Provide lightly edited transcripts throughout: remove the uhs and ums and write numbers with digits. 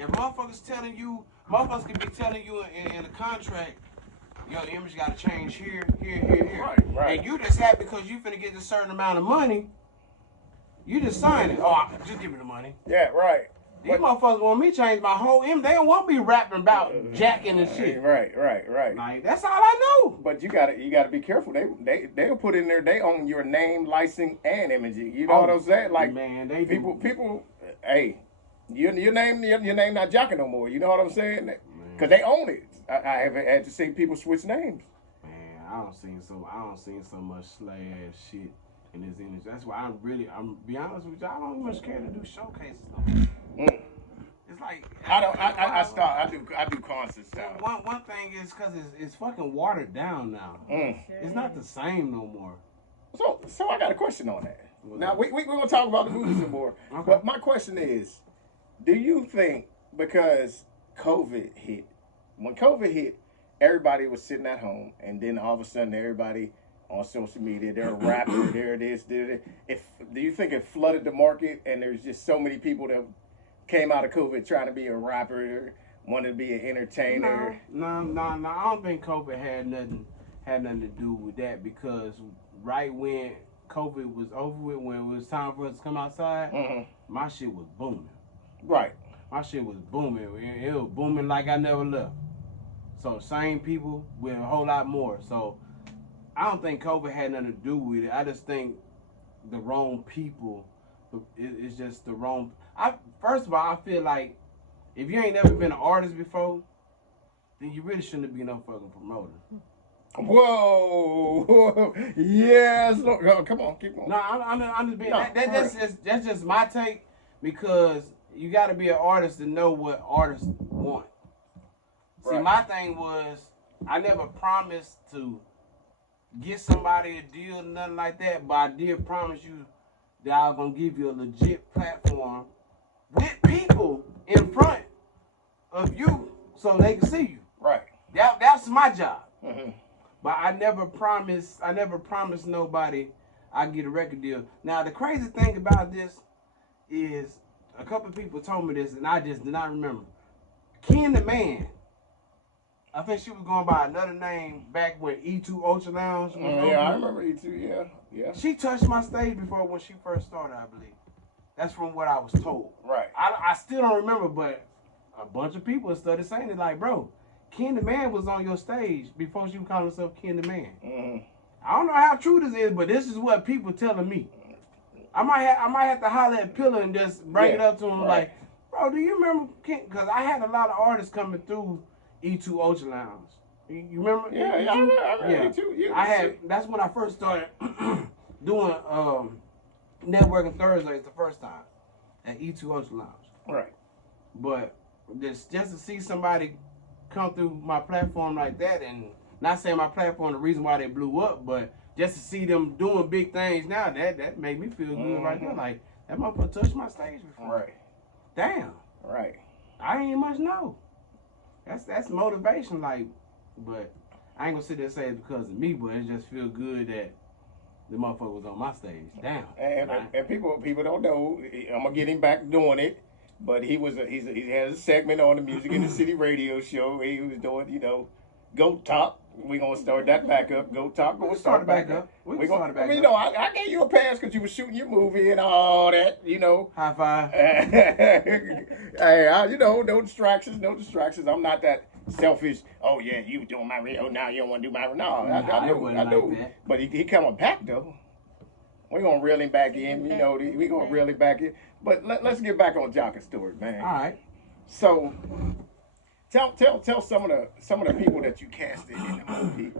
If motherfuckers telling you, motherfuckers can be telling you in a contract, your image got to change here. Right. And you just happy because you finna get a certain amount of money. You just sign it. Oh, just give me the money. Yeah, right. These motherfuckers want me to change my whole image. They don't want me rapping about jacking and shit. Right. Like, that's all I know. But you gotta be careful. They'll put in there. They own your name, license, and imaging. You know what I'm saying? Like, man, they people. Hey, your name not Jacca no more. You know what I'm saying? Because they own it. I have had to see people switch names. Man, I don't see so much slay ass shit in this image. That's why I'm be honest with you, I don't much care to do showcases no more. It's like I do concerts now. One thing is because it's fucking watered down now. It's not the same no more. So I got a question on that. Now we're gonna talk about the movies some more. Okay. But my question is, do you think because COVID hit, when COVID hit, everybody was sitting at home, and then all of a sudden everybody on social media, they're a rapper, they're this, do you think it flooded the market, and there's just so many people that came out of COVID trying to be a rapper, wanted to be an entertainer? No. I don't think COVID had nothing to do with that, because right when COVID was over with, when it was time for us to come outside, my shit was booming. Right. My shit was booming. It was booming like I never left. So same people with a whole lot more. So I don't think COVID had nothing to do with it. I just think the wrong people. It's just the wrong. First of all, I feel like if you ain't never been an artist before, then you really shouldn't be no fucking promoter. Whoa! Yes. Look, come on, keep going. No, I'm just being. That's just my take, because you got to be an artist to know what artists want. See, my thing was, I never promised to get somebody a deal or nothing like that, but I did promise you that I was going to give you a legit platform with people in front of you so they can see you. Right. That's my job. But I never promised nobody I'd get a record deal. Now, the crazy thing about this is a couple of people told me this, and I just did not remember. Ken the Man, I think she was going by another name back when E2 Ultra Lounge was open. I remember E2, yeah. She touched my stage before when she first started, I believe. That's from what I was told. Right. I still don't remember, but a bunch of people started saying it like, bro, Ken the Man was on your stage before she was calling herself Ken the Man. I don't know how true this is, but this is what people telling me. I might have to holler at Pillar and just bring it up to him like, bro, do you remember Ken? Because I had a lot of artists coming through E2 Ultra Lounge. You remember? Yeah, I remember E2. Yeah. That's when I first started doing Networking Thursdays the first time at E2 Ultra Lounge. Right. But just to see somebody come through my platform like that, and not saying my platform the reason why they blew up, but just to see them doing big things now, that made me feel good right there. Like, that motherfucker touched my stage before. Right. Damn. Right. I ain't much know. That's motivation, like, but I ain't gonna sit there and say it's because of me, but it just feel good that the motherfucker was on my stage. Damn. And people don't know. I'm gonna get him back doing it. But he has a segment on the Music in the City radio show. He was doing, Go Top. We're going to start that back up. Go Top. We'll start it back up. We can start it back up. I gave you a pass because you were shooting your movie and all that, High five. Hey, no distractions. I'm not that selfish. Oh, yeah, you doing my radio. Now you don't want to do my radio. No, I know. Like, but he coming back, though. We're going to reel him back in. We're going to reel him back in. But let's get back on Jacca's story, man. All right. So, tell some of the people that you casted in the movie,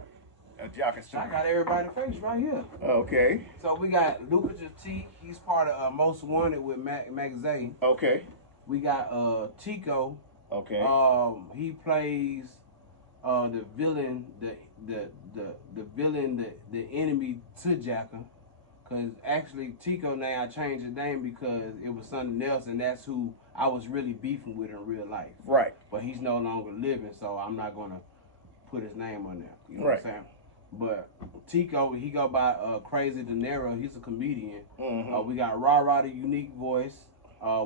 Jacca's story. I got everybody face right here. Okay. So we got Lucrative T. He's part of Most Wanted with Magazine. Okay. We got Tico. Okay. He plays the villain, the villain, the enemy to Jacca. Because actually, Tico now I changed his name because it was something else, and that's who I was really beefing with in real life. Right. But he's no longer living, so I'm not going to put his name on there. You know what I'm saying? But Tico, he go by Crazy De Niro. He's a comedian. We got Ra the Unique Voice.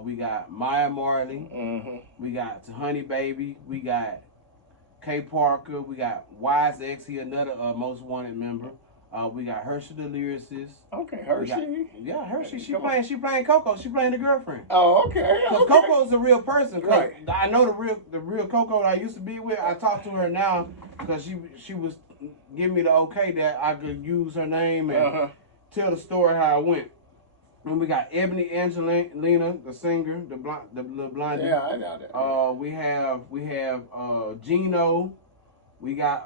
We got Maya Marley. We got Honey Baby. We got K Parker. We got Wise X. He another Most Wanted member. We got Hershey the lyricist. Okay, Hershey. Hershey. She playing Coco. She playing the girlfriend. Oh, okay. Because Coco's a real person. Right. I know the real Coco that I used to be with. I talked to her now because she was giving me the okay that I could use her name and tell the story how it went. And we got Ebony Angelina, the singer, the little blondie. Yeah, I know that. We have Gino. We got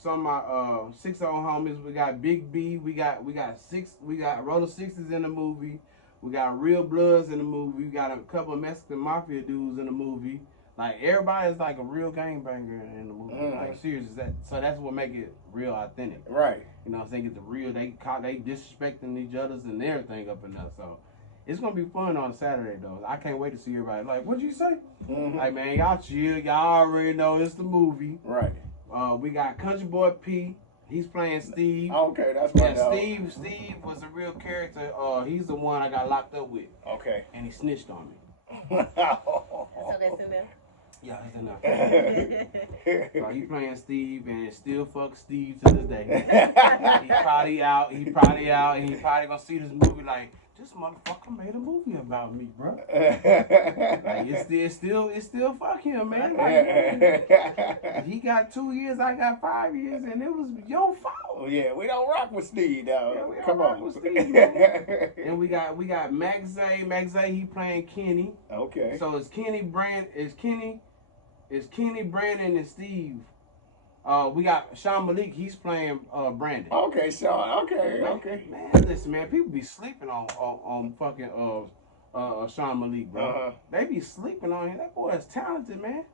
some of my 6 old homies. We got Big B. We got Roller Sixes in the movie. We got Real Bloods in the movie. We got a couple of Mexican mafia dudes in the movie. Like everybody's like a real gangbanger in the movie. Like serious, so that's what make it real authentic. Right. You know what I'm saying? It's the real. They disrespecting each other's and everything up in there. So it's gonna be fun on Saturday though. I can't wait to see everybody. Like, what'd you say? Like, man, y'all chill. Y'all already know it's the movie. Right. We got Country Boy P. He's playing Steve. Okay, that's my dog. Steve was a real character. He's the one I got locked up with. Okay. And he snitched on me. So that's in there? Yeah, it's enough. So he playing Steve and still fuck Steve to this day. He probably out, and he probably gonna see this movie like, this motherfucker made a movie about me, bro. Like it's still fuck him, man. Like, he got 2 years, I got 5 years, and it was your fault. Yeah, we don't rock with Steve, though. Yeah, we don't Come rock on. with Steve, man. And we got Max Zay. Max Zay, he playing Kenny. Okay. So it's Kenny, Brandon, and Steve. We got Sean Malik. He's playing Brandon. Okay, Sean. Okay. Man, listen, man. People be sleeping on fucking Sean Malik, bro. They be sleeping on him. That boy is talented, man.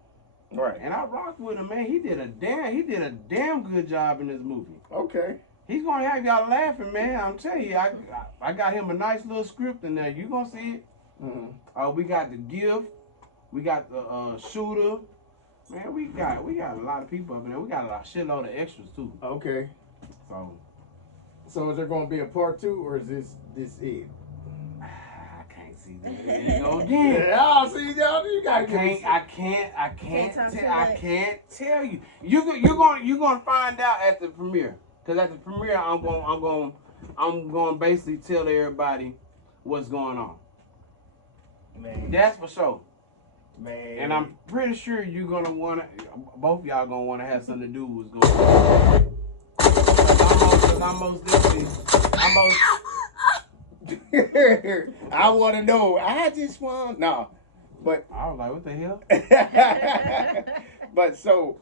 Right. And I rock with him, man. He did a damn good job in this movie. Okay. He's gonna have y'all laughing, man. I'm telling you, I got him a nice little script in there. You gonna see it. We got the Gift. We got the Shooter. Man, we got a lot of people up in there. We got a shitload of extras too. Okay. So is there going to be a part 2 or is this it? I can't see this. There you go again. Yeah, see, y'all, you got. I can't tell you. You're gonna find out at the premiere. Cause at the premiere, I'm going basically tell everybody what's going on. Man. That's for sure. Man. And I'm pretty sure you're gonna both of y'all gonna wanna have something to do with what's going on. I want to know. I just want but I was like, what the hell? But so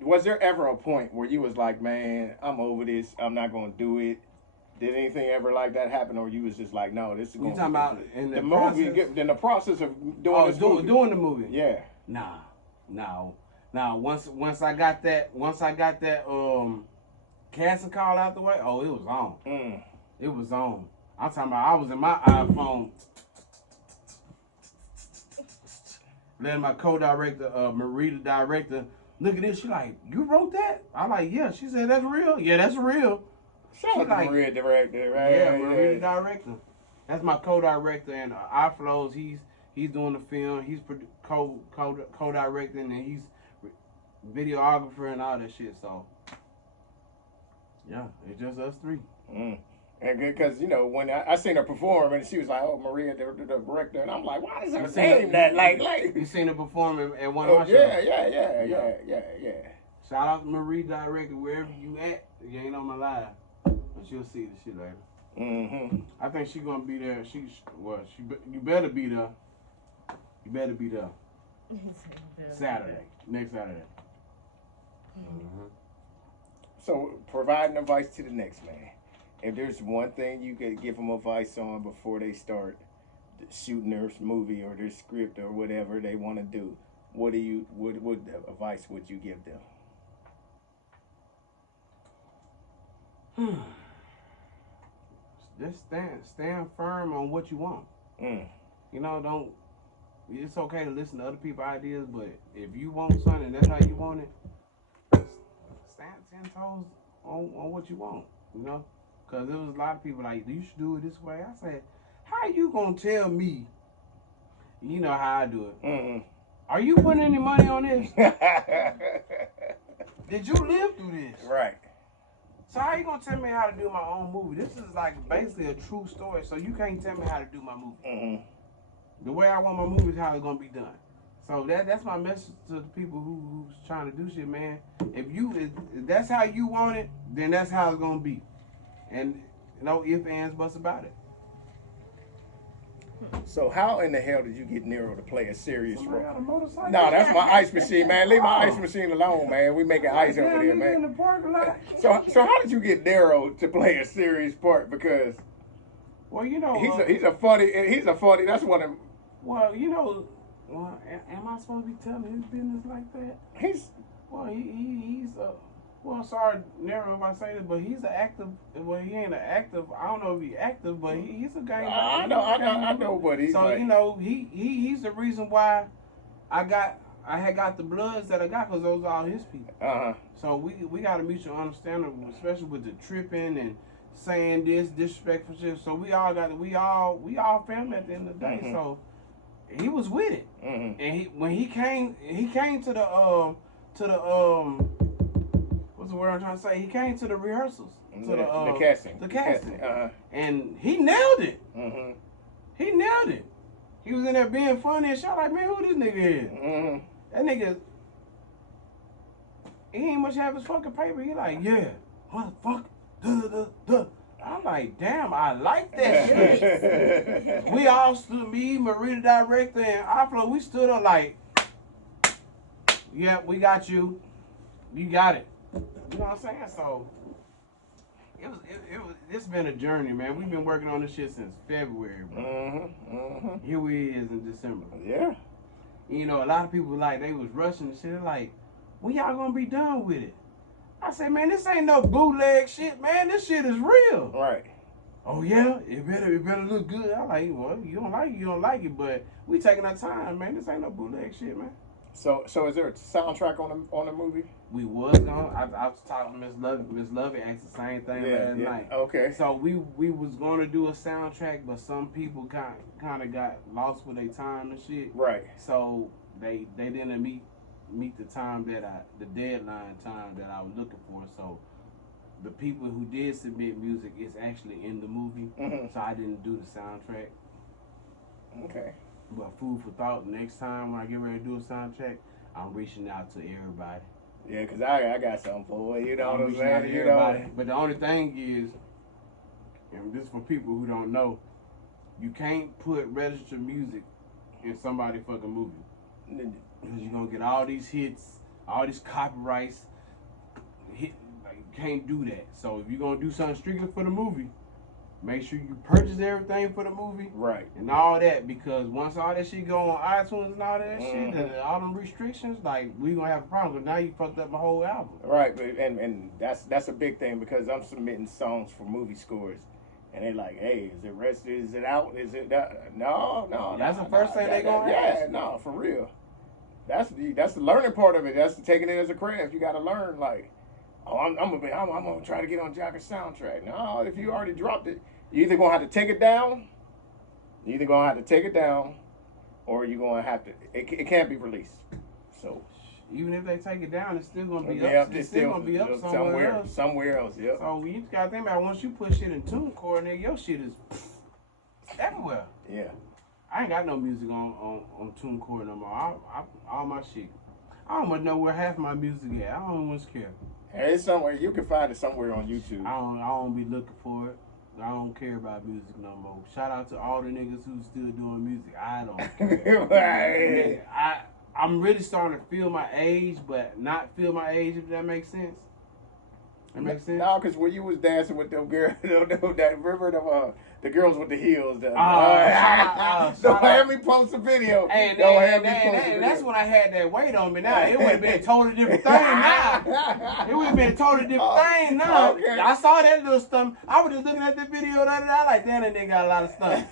was there ever a point where you was like, man, I'm over this. I'm not gonna do it. Did anything ever like that happen, or you was just like, no, this is going to be... You talking about in the movie, in the process of doing this movie? Doing the movie? Yeah. Nah. Once I got that casting call out the way, it was on. It was on. I'm talking about I was in my iPhone letting my co-director, Marie, the director, look at this. She like, you wrote that? I'm like, yeah. She said, that's real? Yeah, that's real. Shout out to Maria director, right? Yeah, Maria director. That's my co-director, and iFlows. He's doing the film. He's co-directing, and he's videographer and all that shit. So yeah, it's just us three. And because when I seen her perform, and she was like, "Oh, Maria, the director," and I'm like, "Why is her name that like?" You seen her perform at one of my shows? Yeah. Shout out to Marie director, wherever you at. You ain't on my live. She'll see the shit later. I think she's gonna be there. You better be there. You better be there. Saturday, next Saturday. So, providing advice to the next man. If there's one thing you could give them advice on before they start shooting their movie or their script or whatever they want to do, what advice would you give them? Just stand firm on what you want. It's okay to listen to other people's ideas, but if you want something and that's how you want it, stand 10 toes on what you want, Because there was a lot of people like, you should do it this way. I said, how you gonna tell me? You know how I do it. Mm-mm. Are you putting any money on this? Did you live through this? Right. So how you gonna tell me how to do my own movie? This is like basically a true story, so you can't tell me how to do my movie. Mm-hmm. The way I want my movie is how it's gonna be done. So that's my message to the people who's trying to do shit, man. If that's how you want it, then that's how it's gonna be. And no ifs, ands, buts about it. So how in the hell did you get Nero to play a serious role? Got a motorcycle? No, that's my ice machine, man. Leave my ice machine alone, man. We making ice over there, man. In the parking lot. So how did you get Nero to play a serious part? Because well, you know, he's a funny. That's one of. Well, you know, am I supposed to be telling his business like that? He's well, sorry, Nero, if I say this, but he's an active. Well, he ain't an active. I don't know if he's active, but he's a gang. I know, but he's so like, you know, he's the reason why I had got the Bloods that I got, because those are all his people. So we got a mutual understanding, especially with the tripping and saying this disrespectful shit. So we all family at the end of the day. Mm-hmm. So he was with it, mm-hmm. And when he came to the what's the word I'm trying to say? He came to the rehearsals, to the casting, and he nailed it. Mm-hmm. He nailed it. He was in there being funny and shit. Like, man, who this nigga is? Mm-hmm. That nigga, he ain't much have his fucking paper. He like, yeah, motherfucker, duh. I'm like, damn, I like that shit. We all stood, me, Marie the director, and Aflo, we stood up like, yeah, we got you. You got it. You know what I'm saying? So it's been a journey, man. We've been working on this shit since February, bro. Mm-hmm, mm-hmm. Here we is in December. Yeah. You know, a lot of people like they was rushing and shit. Like, when y'all gonna be done with it? I say, man, this ain't no bootleg shit, man. This shit is real. Right. Oh yeah, it better look good. I like, well, you don't like it, but we taking our time, man. This ain't no bootleg shit, man. So is there a soundtrack on the movie? We was gonna. I was talking to Miss Lovey. Miss Lovey asked the same thing last night. Okay. So we was gonna do a soundtrack, but some people kind of got lost with their time and shit. Right. So they didn't meet the time the deadline time that I was looking for. So the people who did submit music is actually in the movie. Mm-hmm. So I didn't do the soundtrack. Okay. But food for thought, next time when I get ready to do a soundtrack, I'm reaching out to everybody. Yeah, because I got something for it, you know what I'm saying? You know. But the only thing is, and this is for people who don't know, you can't put registered music in somebody's fucking movie. Because you're going to get all these hits, all these copyrights. You can't do that. So if you're going to do something strictly for the movie, make sure you purchase everything for the movie. Right. And all that, because once all that shit go on iTunes and all that shit, and all them restrictions, like, we going to have a problem. Because now you fucked up my whole album. Right. And that's a big thing, because I'm submitting songs for movie scores. And they like, hey, is it registered? Is it out? Is it that? No. That's the first thing they going to ask. Yeah, no, for real. That's the learning part of it. That's taking it as a craft. You got to learn, like, oh, I'm gonna try to get on Jacca soundtrack. No, if you already dropped it, you either gonna have to take it down. Or you're gonna have to. It can't be released. So even if they take it down, it's still gonna be up. It's still gonna be up somewhere else. Yep. So you gotta think about once you put shit in TuneCore, nigga, your shit is everywhere. Yeah. I ain't got no music on TuneCore no more. All my shit. I don't even know where half my music is. I don't even care. Hey, it's somewhere. You can find it somewhere on YouTube. I don't be looking for it. I don't care about music no more. Shout out to all the niggas who's still doing music. I don't care. Right. I'm really starting to feel my age, but not feel my age, if that makes sense. That makes sense? No, because when you was dancing with them girls, that river, the girls with the heels. Don't have me post a video. And that's when I had that weight on me. Now it would have been a totally different thing. Now it would have been a totally different thing. Now I saw that little stuff. I was just looking at the video the other day. I like, damn, that nigga got a lot of stuff.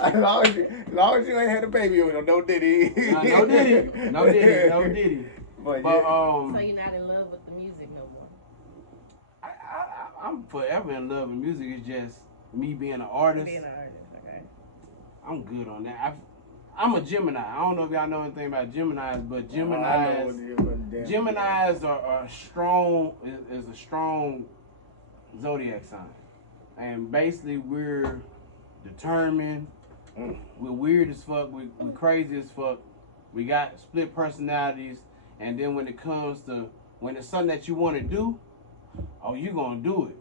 As long as you ain't had a baby with him, no diddy. No diddy. But so you're not in love with the music no more? I'm forever in love with music. It's just me being an artist. Being an artist, okay. I'm good on that. I'm a Gemini. I don't know if y'all know anything about Geminis, but Geminis are strong. Is a strong zodiac sign, and basically we're determined. We're weird as fuck. We crazy as fuck. We got split personalities, and then when it comes to when it's something that you want to do, oh, you gonna do it.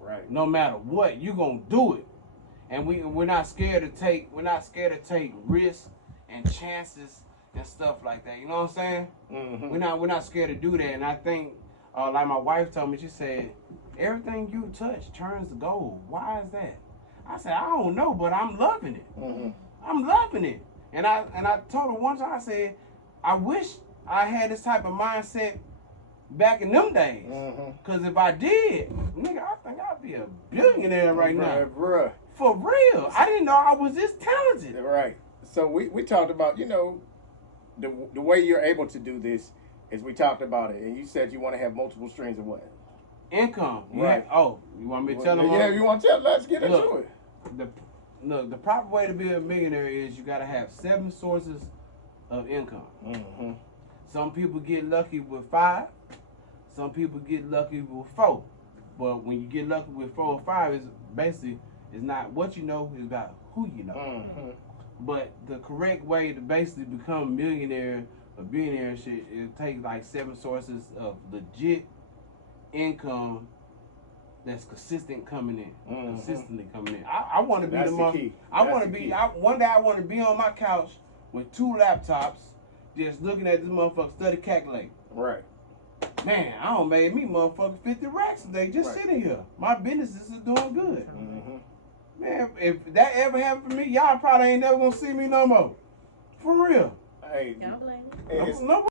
Right. No matter what, you gonna do it. And we're not scared to take risks and chances and stuff like that. You know what I'm saying? Mm-hmm. We're not scared to do that. And I think like my wife told me, she said, everything you touch turns to gold. Why is that? I said, I don't know, but I'm loving it. Mm-hmm. I'm loving it. And I told her one time, I said, I wish I had this type of mindset back in them days. Because if I did, nigga, I think I'd be a billionaire right now. Bruh. For real. I didn't know I was this talented. Right. So we talked about, you know, the way you're able to do this is we talked about it. And you said you want to have multiple streams of what? Income. Right. Oh, you want me to tell them? Yeah, you want to tell? Let's get into it. The proper way to be a millionaire is you got to have 7 sources of income. Mm-hmm. Some people get lucky with 5. Some people get lucky with 4. But when you get lucky with 4 or 5, it's basically it's not what you know, it's about who you know. Mm-hmm. But the correct way to basically become a millionaire or billionaire and shit, it takes like 7 sources of legit income that's consistent coming in. Mm-hmm. Consistently coming in. I want to be That's the the one. key. I want to be. One day I want to be on my couch with 2 laptops, just looking at this motherfucker study calculate. Right. Man, I don't made me motherfucker 50 racks a day just sitting here. My businesses is doing good. Mm-hmm. Man, if that ever happened for me, y'all probably ain't never gonna see me no more. For real. Hey, Y'all blame me. No,